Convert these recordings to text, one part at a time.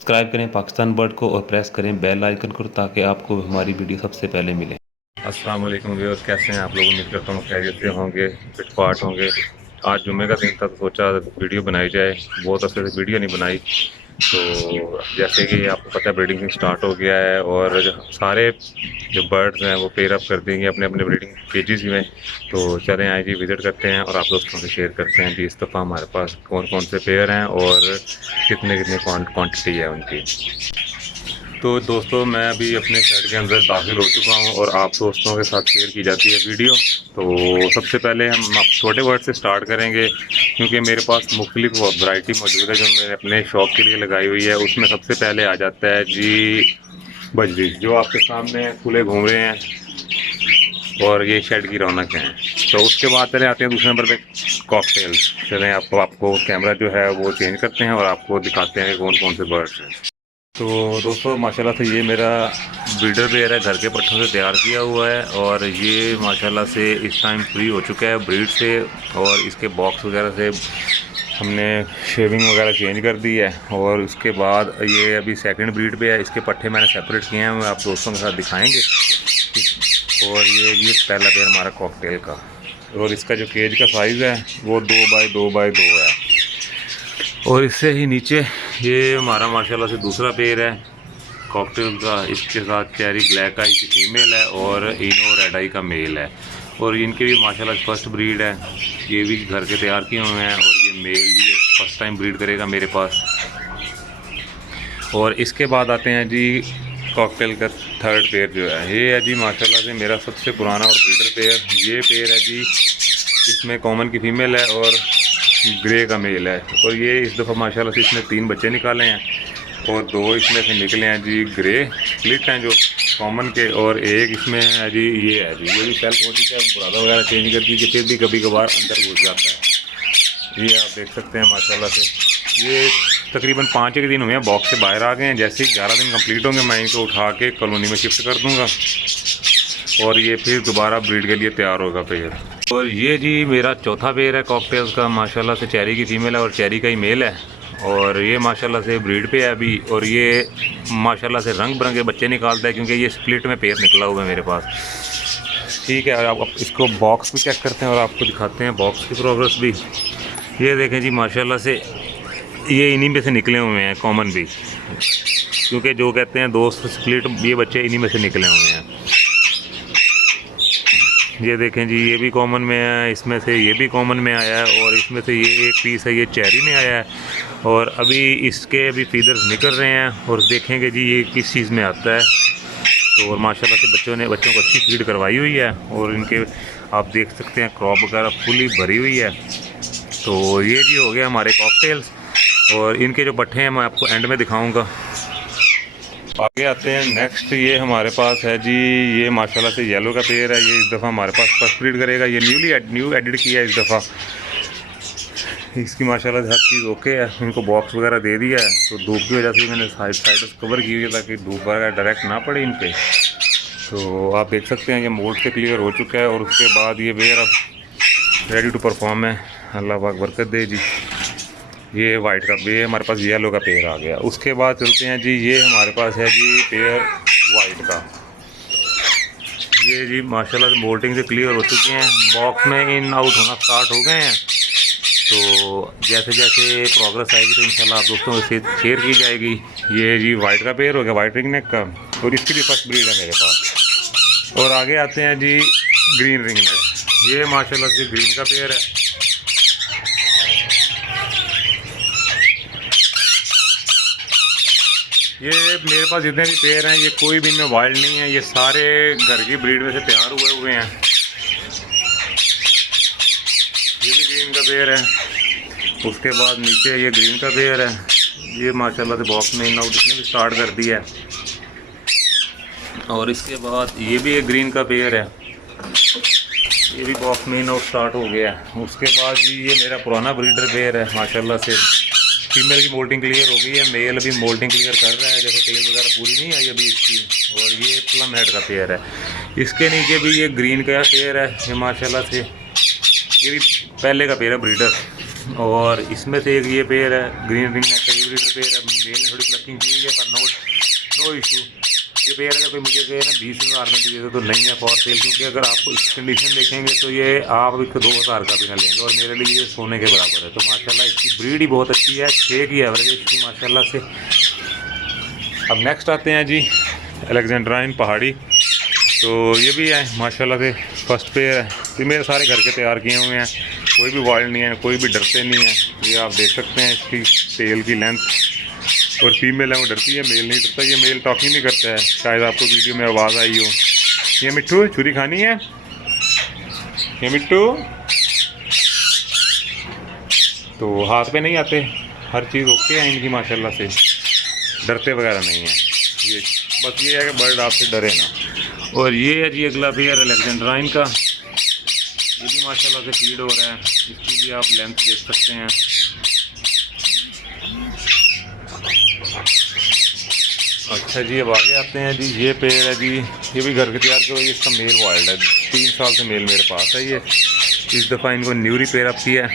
Subscribe करें Pakistan bird को और प्रेस करें बेल आइकन को ताकि आपको हमारी वीडियो सबसे पहले मिले। अस्सलाम वालेकुम व्यूअर्स, कैसे हैं आप लोग? उम्मीद करता हूँ खैरियत से होंगे, फिटफाट होंगे। आज जुम्मे का दिन था तो सोचा वीडियो बनाई जाए, बहुत अर्से से वीडियो नहीं बनाई। तो जैसे कि आपको पता है ब्रीडिंग स्टार्ट हो गया है और सारे जो बर्ड्स हैं वो पेयर अप कर देंगे अपने अपने ब्रीडिंग केजेस में। तो चलें आए जी, विज़िट करते हैं और आप दोस्तों से शेयर करते हैं जी इस दफ़ा हमारे पास कौन कौन से पेयर हैं और कितने कितने क्वांटिटी है उनकी। तो दोस्तों मैं अभी अपने शेड के अंदर दाखिल हो चुका हूँ और आप दोस्तों के साथ शेयर की जाती है वीडियो। तो सबसे पहले हम आप छोटे बर्ड से स्टार्ट करेंगे क्योंकि मेरे पास मुख्तलिफ वैरायटी मौजूद है जो मैंने अपने शौक के लिए लगाई हुई है। उसमें सबसे पहले आ जाता है जी बजरी, जो आपके सामने खुले घूम रहे हैं और ये शेड की रौनक है। तो उसके बाद चले आते हैं दूसरे नंबर पे कॉकटेल। चलें आपको कैमरा जो है वो चेंज करते हैं और आपको दिखाते हैं कौन कौन से बर्ड्स हैं। तो दोस्तों माशाल्लाह से ये मेरा ब्रीडर पेयर है, घर के पट्ठों से तैयार किया हुआ है और ये माशाल्लाह से इस टाइम फ्री हो चुका है ब्रीड से। और इसके बॉक्स वगैरह से हमने शेविंग वगैरह चेंज कर दी है और उसके बाद ये अभी सेकंड ब्रीड पे है। इसके पट्ठे मैंने सेपरेट किए हैं, वो आप दोस्तों के साथ दिखाएंगे। और ये पहला पेयर हमारा कॉकटेल का, और इसका जो केज का साइज़ है वो 2x2x2 है। और इससे ही नीचे ये हमारा माशाल्लाह से दूसरा पेयर है कॉकटेल का। इसके साथ चेरी ब्लैक आई की फीमेल है और इनो रेड आई का मेल है। और इनके भी माशाल्लाह फर्स्ट ब्रीड है, ये भी घर के तैयार किए हुए हैं। और ये मेल भी फर्स्ट टाइम ब्रीड करेगा मेरे पास। और इसके बाद आते हैं जी कॉकटेल का थर्ड पेयर जो है, ये है जी माशाल्लाह से मेरा सबसे पुराना और ब्रीडर पेयर। ये पेयर है जी, इसमें कॉमन की फ़ीमेल है और ग्रे का मेल है। और ये इस दफ़ा माशाल्लाह से इसने 3 बच्चे निकाले हैं और 2 इसमें से निकले हैं जी ग्रे स्प्लिट हैं जो कॉमन के, और एक इसमें है जी ये है जी, ये भी सेल्फ होती है, बुरादा वगैरह चेंज कर दीजिए फिर भी कभी कभार अंदर घुस जाता है। ये आप देख सकते हैं माशाल्लाह से। ये तकरीबन 5 एक दिन हुए हैं बॉक्स से बाहर आ गए हैं। जैसे ही 11 दिन कंप्लीट होंगे मैं इनको उठा के कॉलोनी में शिफ्ट कर दूँगा और ये फिर दोबारा ब्रीड के लिए तैयार होगा पेयर। और ये जी मेरा चौथा पेयर है कॉकटेल्स का, माशाल्लाह से चेरी की फ़ीमेल है और चेरी का ही मेल है। और ये माशाल्लाह से ब्रीड पे है अभी, और ये माशाल्लाह से रंग बिरंगे बच्चे निकालता है क्योंकि ये स्प्लिट में पेयर निकला हुआ है मेरे पास। ठीक है, आप इसको बॉक्स भी चेक करते हैं और आपको दिखाते हैं बॉक्स की प्रोग्रेस भी। ये देखें जी माशाल्लाह से ये इन्हीं में से निकले हुए हैं कॉमन भी, क्योंकि जो कहते हैं दोस्त स्प्लिट, ये बच्चे इन्हीं में से निकले हुए हैं। ये देखें जी ये भी कॉमन में है, इसमें से ये भी कॉमन में आया है और इसमें से ये एक पीस है ये चेरी में आया है। और अभी इसके अभी फीदर्स निकल रहे हैं और देखेंगे जी ये किस चीज़ में आता है। तो और माशाल्लाह से बच्चों को अच्छी फीड करवाई हुई है और इनके आप देख सकते हैं क्रॉप वगैरह फुली भरी हुई है। तो ये जी हो गया हमारे कॉकटेल्स, और इनके जो पट्ठे हैं मैं आपको एंड में दिखाऊँगा। आगे आते हैं नेक्स्ट, ये हमारे पास है जी ये माशाल्लाह से येलो का पेयर है। ये इस दफ़ा हमारे पास फर्स्ट ब्रीड करेगा, ये न्यू एडिड किया है इस दफ़ा। इसकी माशाल्लाह से हर चीज़ ओके है, इनको बॉक्स वगैरह दे दिया है। तो धूप की वजह से मैंने साइड कवर की हुई है ताकि धूप वगैरह डायरेक्ट ना पड़े इन पर। तो आप देख सकते हैं ये मोल्ड से क्लियर हो चुका है और उसके बाद ये पेयर अब रेडी टू परफॉर्म है। अल्लाह पाक बरकत दे जी। ये वाइट का, ये हमारे पास येलो का पेयर आ गया। उसके बाद चलते हैं जी, ये हमारे पास है जी पेयर वाइट का। ये जी माशाल्लाह से मोल्टिंग से क्लियर हो चुके हैं, बॉक्स में इन आउट होना स्टार्ट हो गए हैं। तो जैसे जैसे प्रोग्रेस आएगी तो इंशाल्लाह आप दोस्तों से शेयर की जाएगी। ये जी वाइट का पेयर हो गया, वाइट रिंग नेक का, और इसकी भी फर्स्ट ब्रीड है मेरे पास। और आगे आते हैं जी ग्रीन रिंग नेक, ये माशाल्लाह से ग्रीन का पेयर है। ये मेरे पास जितने भी पेयर हैं ये कोई भी इनमें वाइल्ड नहीं है, ये सारे घर की ब्रीड में से तैयार हुए हैं। ये भी ग्रीन का पेयर है। उसके बाद नीचे ये ग्रीन का पेयर है, ये माशाल्लाह से बॉक्स में इन आउट इसने भी स्टार्ट कर दिया है। और इसके बाद ये भी एक ग्रीन का पेयर है, ये भी बॉक्स में इन आउट स्टार्ट हो गया है। उसके बाद जी ये मेरा पुराना ब्रीडर पेयर है, माशाल्लाह से फीमेल की मोल्टिंग क्लियर हो गई है, मेल अभी मोल्टिंग क्लियर कर रहा है, जैसे टेल वगैरह पूरी नहीं आई अभी इसकी। और ये प्लम हेड का पेयर है। इसके नीचे भी ये ग्रीन का पेयर है, ये माशाल्लाह से ये भी पहले का पेयर है ब्रीडर। और इसमें से एक ये पेयर है ग्रीन रिंग नेक का, ये भी ब्रीडर पेयर है, मेल ने थोड़ी प्लकिंग की है पर नो इशू। ये पेयर अगर कोई मुझे कहे ना 20,000 में दे दे तो नहीं है फॉर सेल, क्योंकि अगर आपको इस कंडीशन देखेंगे तो ये आप इसको 2,000 का भी ना लेंगे और मेरे लिए ये सोने के बराबर है। तो माशाल्लाह इसकी ब्रीड ही बहुत अच्छी है, 6 की एवरेज है इसकी माशाल्लाह से। अब नेक्स्ट आते हैं जी अलेक्जेंड्राइन पहाड़ी। तो ये भी है माशाल्लाह से फर्स्ट पेयर है। ये मेरे सारे घर के तैयार किए हुए हैं, कोई भी वाइल्ड नहीं है, कोई भी डरते नहीं है। ये आप देख सकते हैं इसकी टेल की लेंथ, और फीमेल है वो डरती है, मेल नहीं डरता। ये मेल टॉकिंग भी करता है, शायद आपको वीडियो में आवाज़ आई हो। ये मिट्टू छुरी खानी है, ये मिट्टू तो हाथ पे नहीं आते, हर चीज़ ओके है इनकी माशाल्लाह से, डरते वगैरह नहीं है। ये बस ये है कि बर्ड आपसे डरे ना। और ये है जी अगला पेयर अलेक्जेंड्राइन का, ये भी माशाल्लाह से फीड हो रहा है। इसकी भी आप लेंथ देख सकते हैं। अच्छा जी अब आगे आते हैं जी, ये पेड़ है जी, ये भी घर के तैयार के हुए। इसका मेल वाइल्ड है, 3 साल से मेल मेरे पास है। ये इस दफ़ा इनको न्यूरी पेयर अप किया है,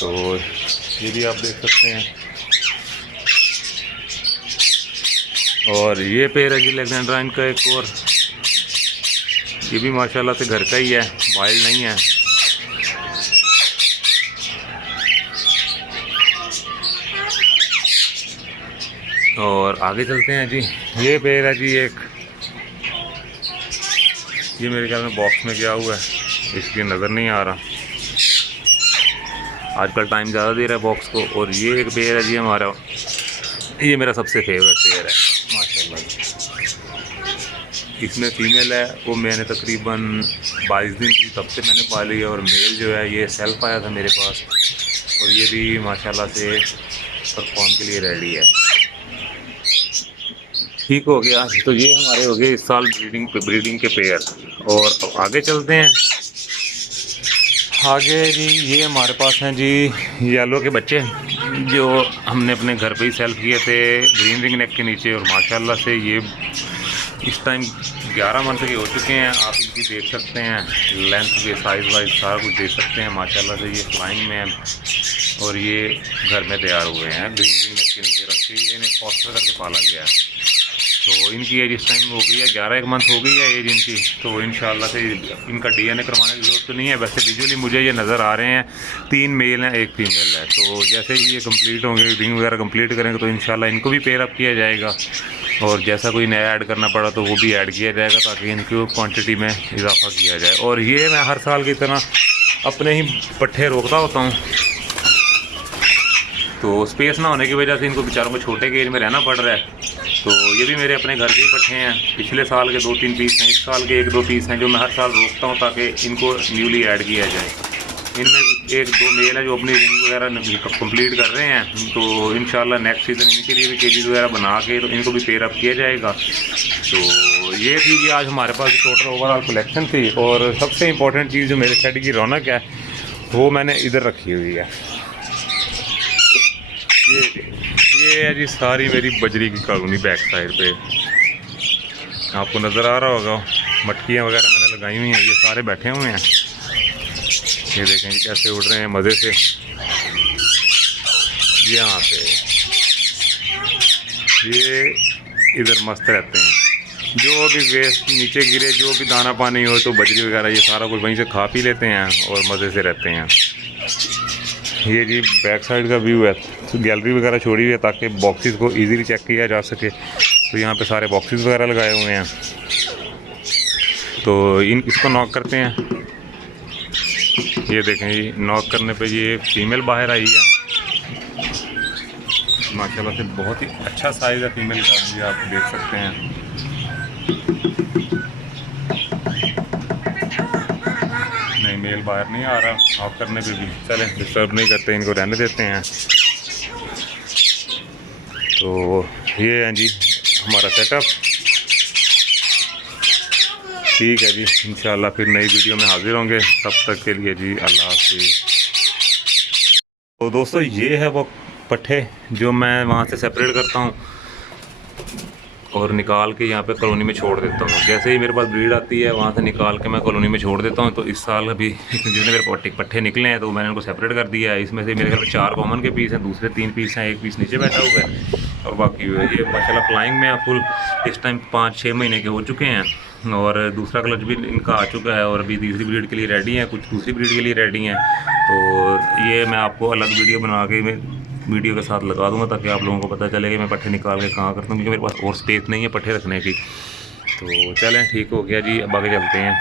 तो ये भी आप देख सकते हैं। और ये पेड़ है जी अलेक्जेंड्राइन का एक और, ये भी माशाल्लाह से घर का ही है, वाइल्ड नहीं है। और आगे चलते हैं जी, ये पेड़ है जी एक, ये मेरे ख्याल में बॉक्स में गया हुआ है, इसलिए नज़र नहीं आ रहा, आजकल टाइम ज़्यादा दे रहा है बॉक्स को। और ये एक पेड़ है जी हमारा, ये मेरा सबसे फेवरेट पेड़ है माशाल्लाह। इसमें फीमेल है, वो मैंने तकरीबन 22 दिन की तब से मैंने पाली है, और मेल जो है ये सेल्फ आया था मेरे पास, और ये भी माशाल्लाह से परफॉर्म के लिए रेडी है। ठीक हो गया, तो ये हमारे हो गए इस साल ब्रीडिंग के पेयर। और आगे चलते हैं, आगे जी ये हमारे पास हैं जी येलो के बच्चे, जो हमने अपने घर पे ही सेल किए थे ग्रीन रिंग नेक के नीचे। और माशाल्लाह से ये इस टाइम 11 मंथ के हो चुके हैं। आप इनकी देख सकते हैं लेंथ के, साइज़ वाइज सारा कुछ देख सकते हैं माशाल्लाह से। ये फ्लाइंग में है और ये घर में तैयार हुए हैं ग्रीन रिंग नेक के नीचे रख के, ये इन्हें फॉस्टर करके पाला गया है। तो इनकी एज इस टाइम हो गई है 11 मंथ हो गई है एज इनकी। तो इंशाल्लाह से इनका DNA करवाने की ज़रूरत तो नहीं है। वैसे विजुअली मुझे ये नज़र आ रहे हैं 3 मेल हैं 1 फीमेल है। तो जैसे ही ये कंप्लीट होंगे, रिंग वगैरह कंप्लीट करेंगे, तो इंशाल्लाह इनको भी पेयर अप किया जाएगा। और जैसा कोई नया ऐड करना पड़ा तो वो भी ऐड किया जाएगा, ताकि इनकी क्वान्टिटी में इजाफा किया जाए। और ये मैं हर साल की तरह अपने ही पट्ठे रोकता होता हूँ, तो स्पेस ना होने की वजह से इनको बेचारों को छोटे केज में रहना पड़ रहा है। तो ये भी मेरे अपने घर के ही पट्ठे हैं, पिछले साल के 2-3 पीस हैं, इस साल के 1-2 पीस हैं, जो मैं हर साल रोकता हूँ ताकि इनको न्यूली ऐड किया जाए। इनमें 1-2 मेल है जो अपनी रिंग वगैरह कंप्लीट कर रहे हैं, तो इंशाल्लाह नेक्स्ट सीज़न इनके लिए भी केजेस वगैरह बना के तो इनको भी पेयर अप किया जाएगा। तो ये थी जी आज हमारे पास टोटल ओवरऑल कलेक्शन थी। और सबसे इम्पोर्टेंट चीज़ जो मेरे शेड की रौनक है वो मैंने इधर रखी हुई है। ये है जी सारी मेरी बजरी की कॉलोनी बैक साइड पे, आपको नज़र आ रहा होगा। मटकियाँ वगैरह मैंने लगाई हुई हैं, ये सारे बैठे हुए हैं। ये देखें जी कैसे उड़ रहे हैं मज़े से यहाँ पे। ये इधर मस्त रहते हैं, जो भी वेस्ट नीचे गिरे, जो भी दाना पानी हो, तो बजरी वगैरह ये सारा कुछ वहीं से खा पी लेते हैं और मज़े से रहते हैं। ये जी बैक साइड का व्यू है, तो गैलरी वगैरह छोड़ी हुई है ताकि बॉक्सेस को इजीली चेक किया जा सके। तो यहाँ पे सारे बॉक्सेस वगैरह लगाए हुए हैं। तो इसको नॉक करते हैं, ये देखें जी नॉक करने पे ये फीमेल बाहर आई है। माशाल्लाह से बहुत ही अच्छा साइज़ है फीमेल का, ये आप देख सकते हैं। नहीं, मेल बाहर नहीं आ रहा नॉक करने पे भी। चलें डिस्टर्ब नहीं करते, इनको रहने देते हैं। तो ये है जी हमारा सेटअप। ठीक है जी, इंशाल्लाह फिर नई वीडियो में हाजिर होंगे, तब तक के लिए जी अल्लाह हाफ़िज़। तो दोस्तों ये है वो पट्ठे जो मैं वहाँ से सेपरेट करता हूँ। और निकाल के यहाँ पे कॉलोनी में छोड़ देता हूँ। जैसे ही मेरे पास ब्रीड आती है वहाँ से निकाल के मैं कॉलोनी में छोड़ देता हूँ। तो इस साल अभी जितने मेरे पट्ठे निकले हैं तो मैंने उनको सेपरेट कर दिया है। इसमें से मेरे घर में 4 कॉमन के पीस हैं, दूसरे 3 पीस हैं, 1 पीस नीचे बैठा हुआ है और बाकी ये माशाल्लाह फ्लाइंग में फुल इस टाइम 5-6 महीने के हो चुके हैं। और दूसरा क्लच भी इनका आ चुका है और अभी तीसरी ब्रीड के लिए रेडी हैं, कुछ दूसरी ब्रीड के लिए रेडी हैं। तो ये मैं आपको अलग वीडियो बना के मैं वीडियो के साथ लगा दूंगा ताकि आप लोगों को पता चले कि मैं पट्ठे निकाल के कहाँ करता हूँ, क्योंकि मेरे पास और स्पेस नहीं है पट्ठे रखने की। तो चलें ठीक हो गया जी, अब आगे चलते हैं।